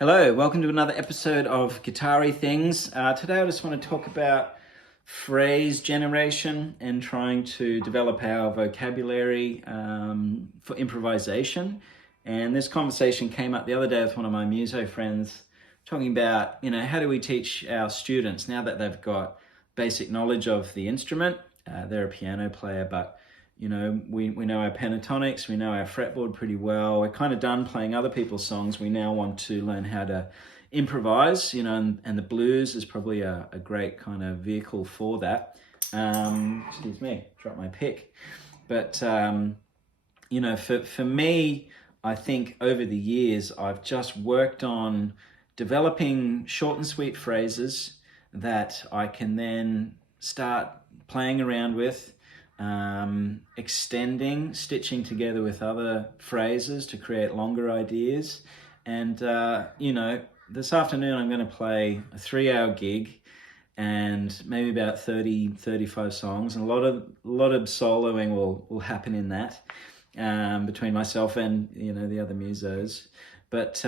Hello, welcome to another episode of Guitar-y Things. Today I just want to talk about phrase generation and trying to develop our vocabulary for improvisation. And this conversation came up the other day with one of my muso friends talking about, how do we teach our students now that they've got basic knowledge of the instrument. They're a piano player, but we know our pentatonics, we know our fretboard pretty well. We're kind of done playing other people's songs. We now want to learn how to improvise, and the blues is probably a great kind of vehicle for that. Excuse me, dropped my pick. But, for me, I think over the years, I've just worked on developing short and sweet phrases that I can then start playing around with, extending, stitching together with other phrases to create longer ideas. And, this afternoon I'm going to play a 3-hour gig and maybe about 35 songs. And a lot of soloing will happen in that, between myself and, the other musos. But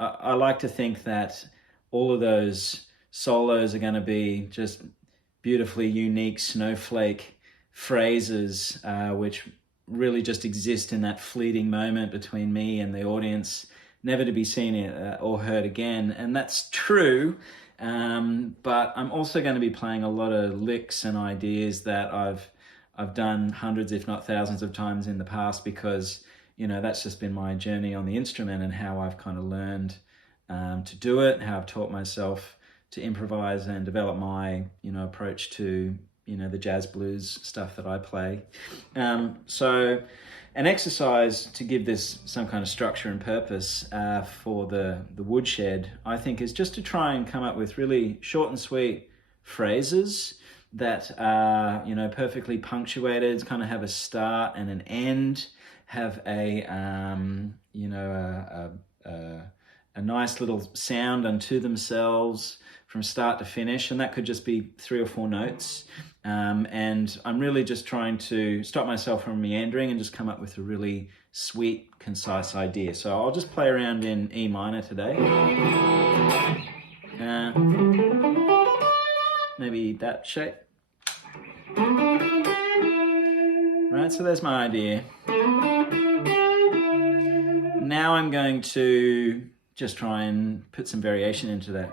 I like to think that all of those solos are going to be just beautifully unique snowflake phrases, which really just exist in that fleeting moment between me and the audience, never to be seen or heard again. And that's true, but I'm also going to be playing a lot of licks and ideas that I've done hundreds, if not thousands of times in the past, because that's just been my journey on the instrument and how I've kind of learned to do it, how I've taught myself to improvise and develop my approach to the jazz blues stuff that I play. So an exercise to give this some kind of structure and purpose for the woodshed, I think, is just to try and come up with really short and sweet phrases that are, perfectly punctuated, kind of have a start and an end, have a nice little sound unto themselves from start to finish, and that could just be 3 or 4 notes. And I'm really just trying to stop myself from meandering and just come up with a really sweet, concise idea. So I'll just play around in E minor today. Maybe that shape. Right, so there's my idea. Now I'm going to just try and put some variation into that.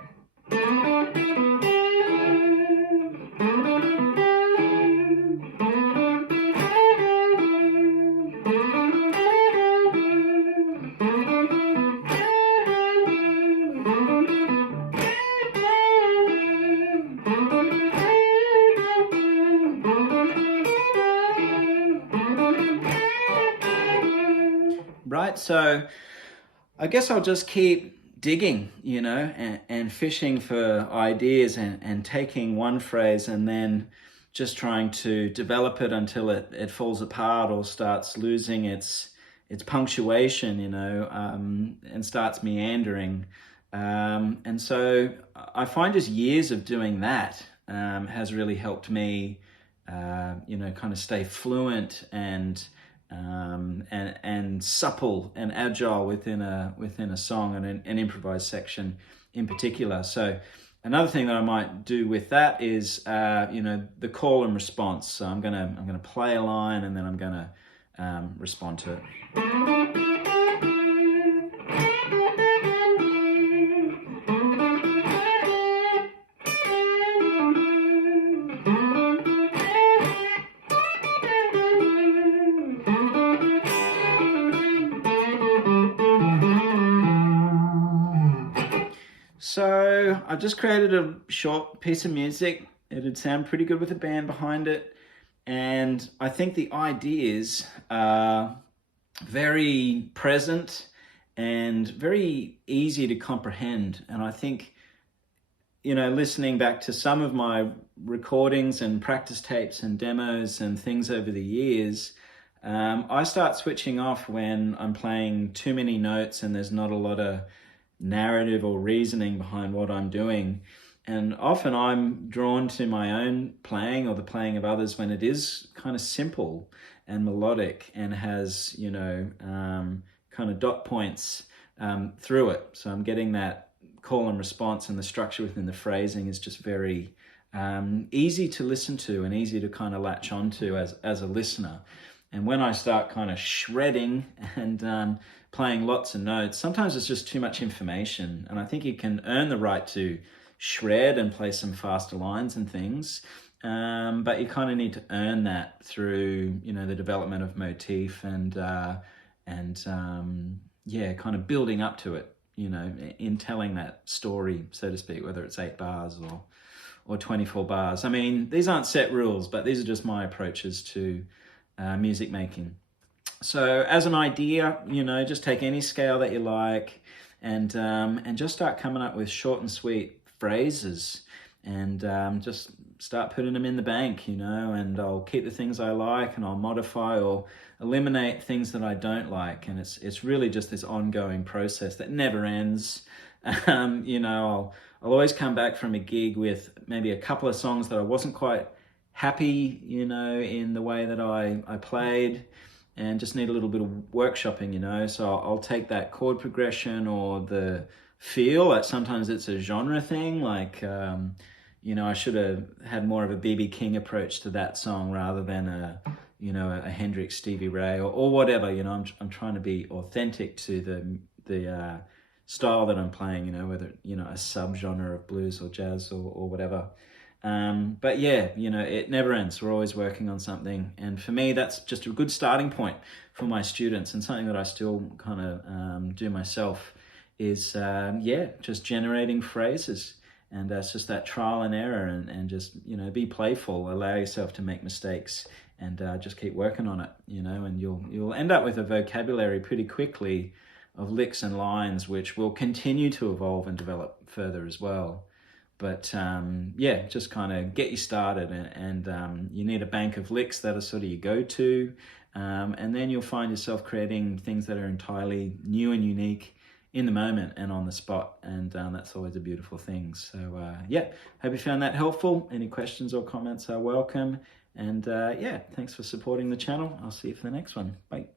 Right, so I guess I'll just keep digging, and fishing for ideas and taking one phrase and then just trying to develop it until it falls apart or starts losing its punctuation, and starts meandering. And so I find just years of doing that has really helped me, kind of stay fluent and supple and agile within a song and an improvised section in particular. So another thing that I might do with that is the call and response. So I'm gonna play a line and then I'm gonna respond to it. So I've just created a short piece of music. It'd sound pretty good with a band behind it. And I think the ideas are very present and very easy to comprehend. And I think, listening back to some of my recordings and practice tapes and demos and things over the years, I start switching off when I'm playing too many notes and there's not a lot of narrative or reasoning behind what I'm doing. And often I'm drawn to my own playing or the playing of others when it is kind of simple and melodic and has, kind of dot points through it. So I'm getting that call and response, and the structure within the phrasing is just very easy to listen to and easy to kind of latch onto as a listener. And when I start kind of shredding and playing lots of notes, sometimes it's just too much information. And I think you can earn the right to shred and play some faster lines and things. But you kind of need to earn that through, the development of motif and kind of building up to it, in telling that story, so to speak, whether it's 8 bars or 24 bars. I mean, these aren't set rules, but these are just my approaches to music making. So as an idea, just take any scale that you like and just start coming up with short and sweet phrases and just start putting them in the bank, and I'll keep the things I like and I'll modify or eliminate things that I don't like. And it's really just this ongoing process that never ends. I'll always come back from a gig with maybe a couple of songs that I wasn't quite happy, in the way that I played, and just need a little bit of workshopping, so I'll take that chord progression or the feel. Like sometimes it's a genre thing, like I should have had more of a B.B. King approach to that song rather than a Hendrix, Stevie Ray or whatever. I'm trying to be authentic to the style that I'm playing, whether a subgenre of blues or jazz or whatever. But yeah, it never ends. We're always working on something. And for me, that's just a good starting point for my students, and something that I still kind of do myself is, just generating phrases. And it's just that trial and error and just, be playful, allow yourself to make mistakes and just keep working on it, and you'll end up with a vocabulary pretty quickly of licks and lines, which will continue to evolve and develop further as well. But just kind of get you started, and you need a bank of licks that are sort of your go-to, and then you'll find yourself creating things that are entirely new and unique in the moment and on the spot, and that's always a beautiful thing. So hope you found that helpful. Any questions or comments are welcome, and thanks for supporting the channel. I'll see you for the next one. Bye.